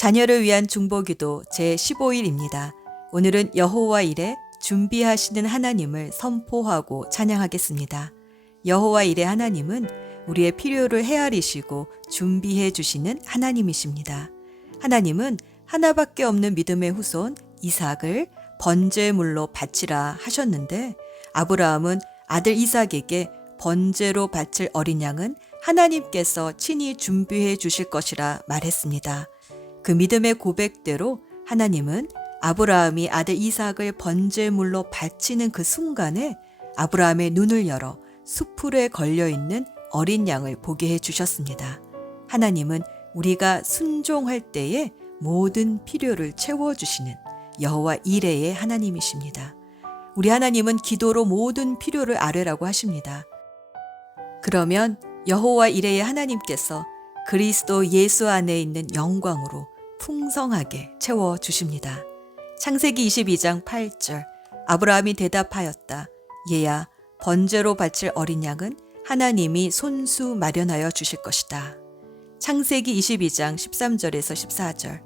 자녀를 위한 중보기도 제15일입니다. 오늘은 여호와 일에 준비하시는 하나님을 선포하고 찬양하겠습니다. 여호와 일의 하나님은 우리의 필요를 헤아리시고 준비해 주시는 하나님이십니다. 하나님은 하나밖에 없는 믿음의 후손 이삭을 번제물로 바치라 하셨는데 아브라함은 아들 이삭에게 번제로 바칠 어린 양은 하나님께서 친히 준비해 주실 것이라 말했습니다. 그 믿음의 고백대로 하나님은 아브라함이 아들 이삭을 번제물로 바치는 그 순간에 아브라함의 눈을 열어 숫풀에 걸려있는 어린 양을 보게 해 주셨습니다. 하나님은 우리가 순종할 때에 모든 필요를 채워주시는 여호와 이레의 하나님이십니다. 우리 하나님은 기도로 모든 필요를 아뢰라고 하십니다. 그러면 여호와 이레의 하나님께서 그리스도 예수 안에 있는 영광으로 풍성하게 채워주십니다. 창세기 22장 8절 아브라함이 대답하였다. 얘야 번제로 바칠 어린 양은 하나님이 손수 마련하여 주실 것이다. 창세기 22장 13절에서 14절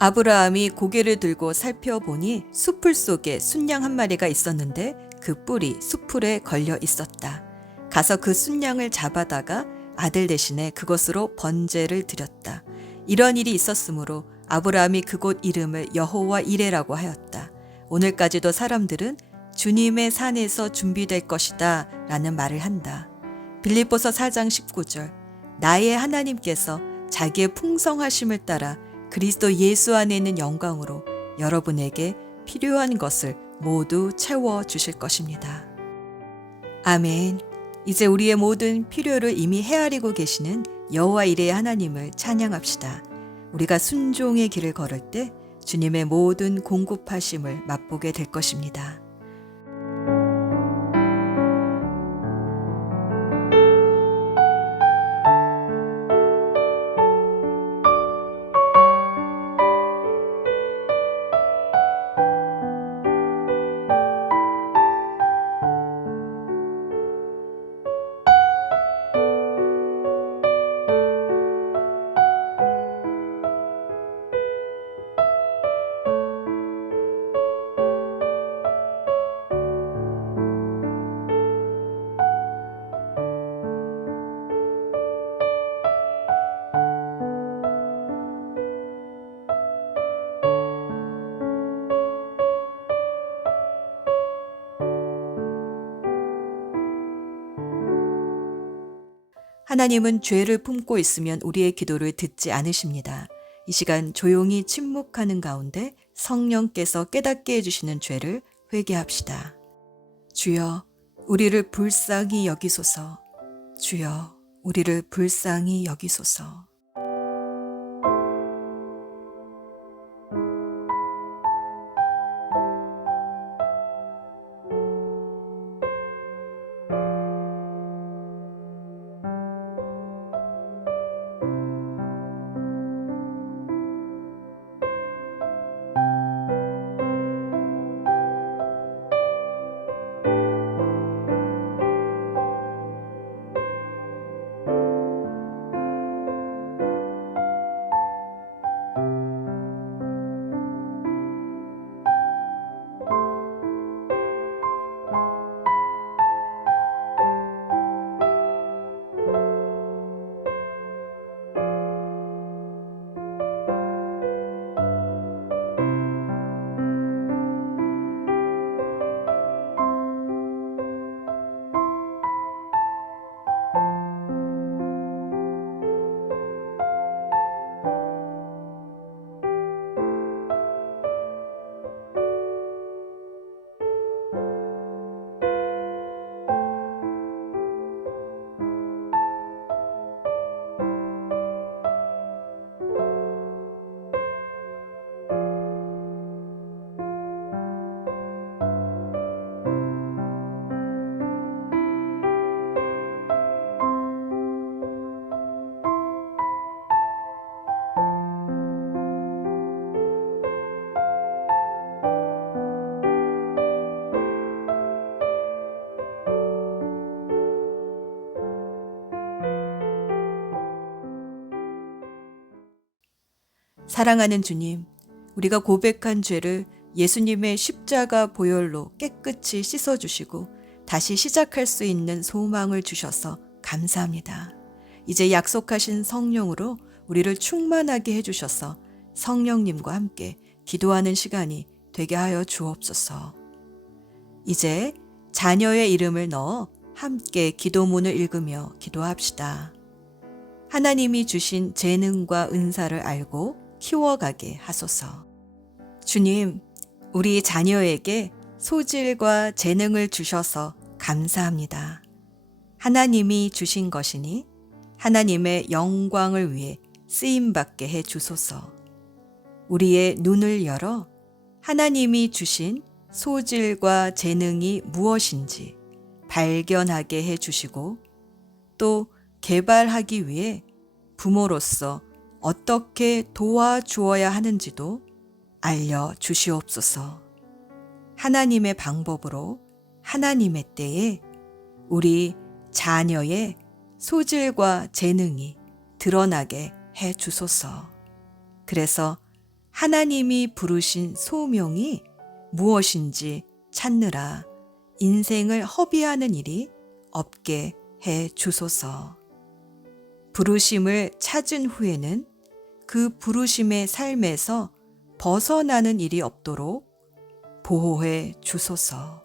아브라함이 고개를 들고 살펴보니 숫풀 속에 순양 한 마리가 있었는데 그 뿔이 숫풀에 걸려 있었다. 가서 그 순양을 잡아다가 아들 대신에 그것으로 번제를 드렸다. 이런 일이 있었으므로 아브라함이 그곳 이름을 여호와 이레라고 하였다. 오늘까지도 사람들은 주님의 산에서 준비될 것이다 라는 말을 한다. 빌립보서 4장 19절 나의 하나님께서 자기의 풍성하심을 따라 그리스도 예수 안에 있는 영광으로 여러분에게 필요한 것을 모두 채워주실 것입니다. 아멘. 이제 우리의 모든 필요를 이미 헤아리고 계시는 여호와 이레의 하나님을 찬양합시다. 우리가 순종의 길을 걸을 때 주님의 모든 공급하심을 맛보게 될 것입니다. 하나님은 죄를 품고 있으면 우리의 기도를 듣지 않으십니다. 이 시간 조용히 침묵하는 가운데 성령께서 깨닫게 해주시는 죄를 회개합시다. 주여, 우리를 불쌍히 여기소서. 주여, 우리를 불쌍히 여기소서. 사랑하는 주님, 우리가 고백한 죄를 예수님의 십자가 보혈로 깨끗이 씻어주시고 다시 시작할 수 있는 소망을 주셔서 감사합니다. 이제 약속하신 성령으로 우리를 충만하게 해주셔서 성령님과 함께 기도하는 시간이 되게 하여 주옵소서. 이제 자녀의 이름을 넣어 함께 기도문을 읽으며 기도합시다. 하나님이 주신 재능과 은사를 알고 키워가게 하소서. 주님, 우리 자녀에게 소질과 재능을 주셔서 감사합니다. 하나님이 주신 것이니 하나님의 영광을 위해 쓰임받게 해 주소서. 우리의 눈을 열어 하나님이 주신 소질과 재능이 무엇인지 발견하게 해 주시고 또 개발하기 위해 부모로서 어떻게 도와주어야 하는지도 알려 주시옵소서. 하나님의 방법으로 하나님의 때에 우리 자녀의 소질과 재능이 드러나게 해 주소서. 그래서 하나님이 부르신 소명이 무엇인지 찾느라 인생을 허비하는 일이 없게 해 주소서. 부르심을 찾은 후에는 그 부르심의 삶에서 벗어나는 일이 없도록 보호해 주소서.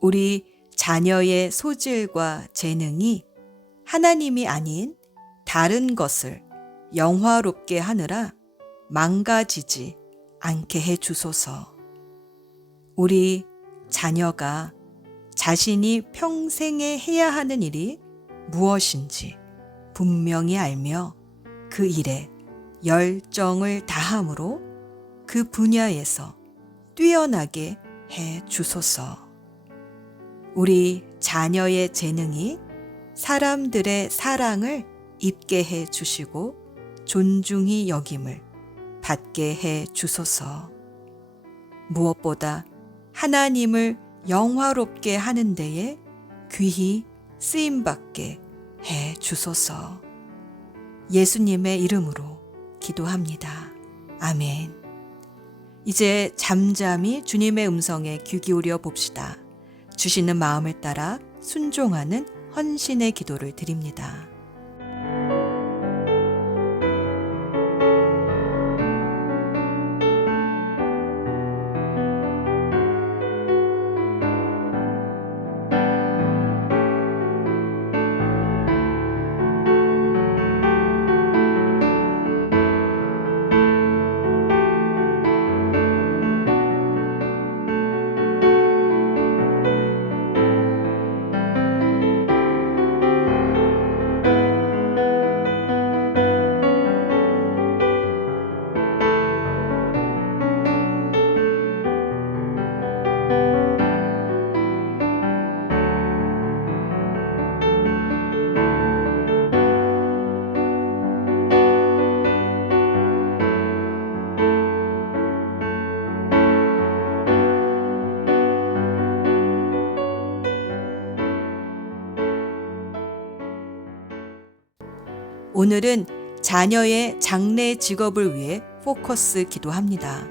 우리 자녀의 소질과 재능이 하나님이 아닌 다른 것을 영화롭게 하느라 망가지지 않게 해 주소서. 우리 자녀가 자신이 평생에 해야 하는 일이 무엇인지 분명히 알며 그 일에 열정을 다함으로 그 분야에서 뛰어나게 해 주소서. 우리 자녀의 재능이 사람들의 사랑을 입게 해 주시고 존중히 여김을 받게 해 주소서. 무엇보다 하나님을 영화롭게 하는 데에 귀히 쓰임받게 해 주소서. 예수님의 이름으로 기도합니다. 아멘. 이제 잠잠히 주님의 음성에 귀 기울여 봅시다. 주시는 마음을 따라 순종하는 헌신의 기도를 드립니다. 오늘은 자녀의 장래 직업을 위해 포커스 기도합니다.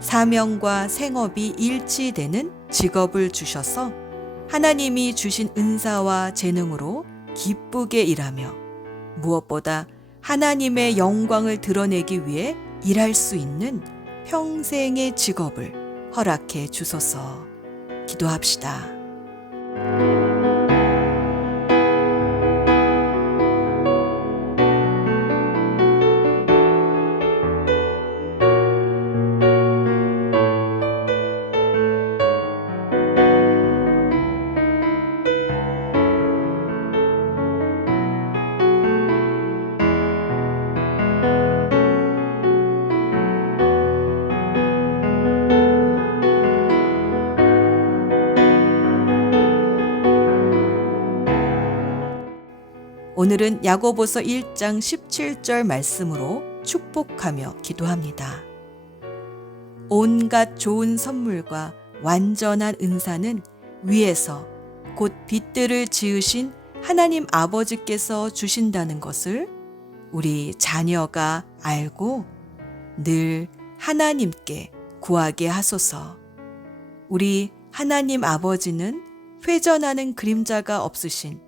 사명과 생업이 일치되는 직업을 주셔서 하나님이 주신 은사와 재능으로 기쁘게 일하며 무엇보다 하나님의 영광을 드러내기 위해 일할 수 있는 평생의 직업을 허락해 주소서. 기도합시다. 오늘은 야고보서 1장 17절 말씀으로 축복하며 기도합니다. 온갖 좋은 선물과 완전한 은사는 위에서 곧 빛들을 지으신 하나님 아버지께서 주신다는 것을 우리 자녀가 알고 늘 하나님께 구하게 하소서. 우리 하나님 아버지는 회전하는 그림자가 없으신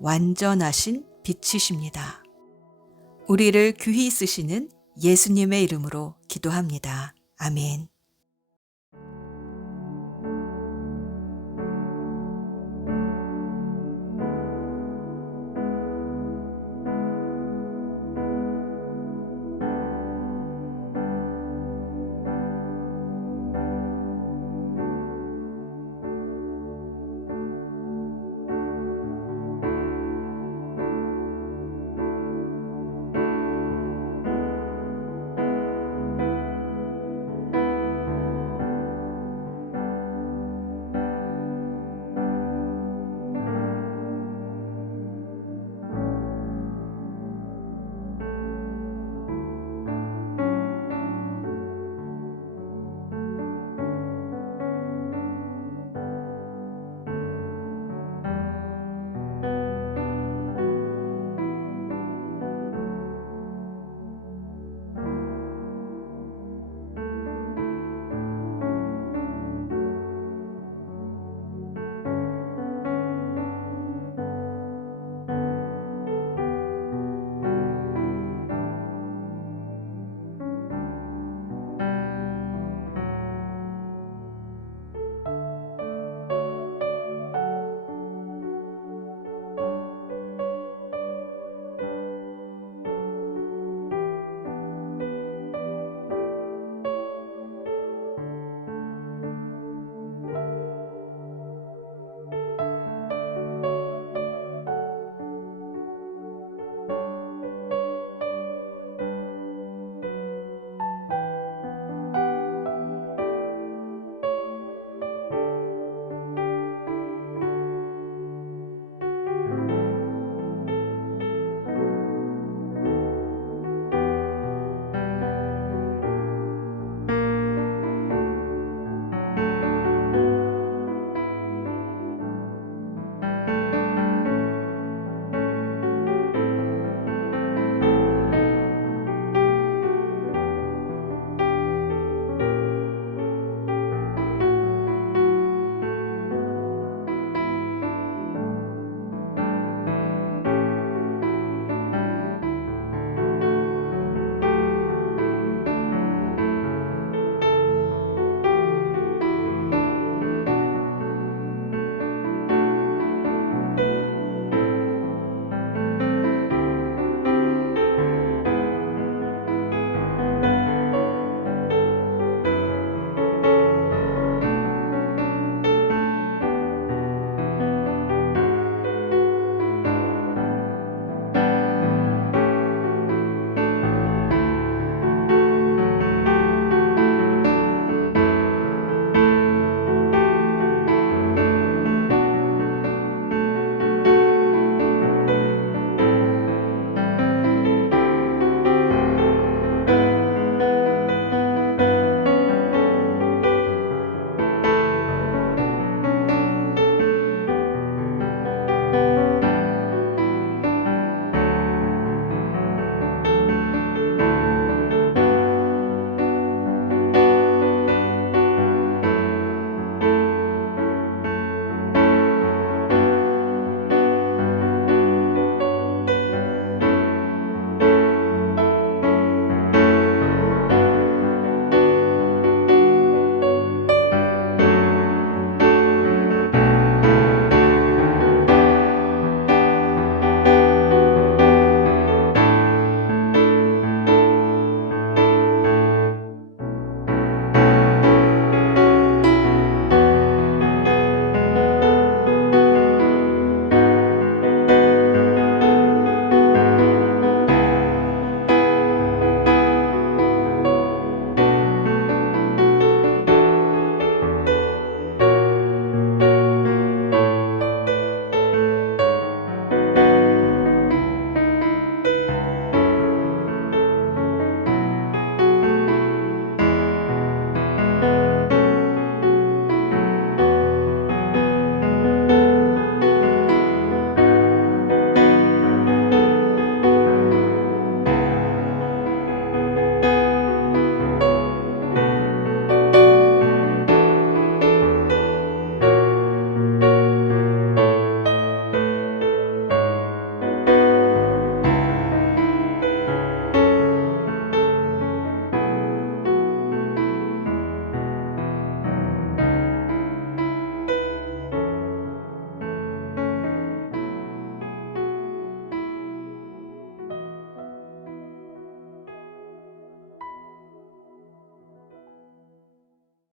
완전하신 빛이십니다. 우리를 귀히 쓰시는 예수님의 이름으로 기도합니다. 아멘.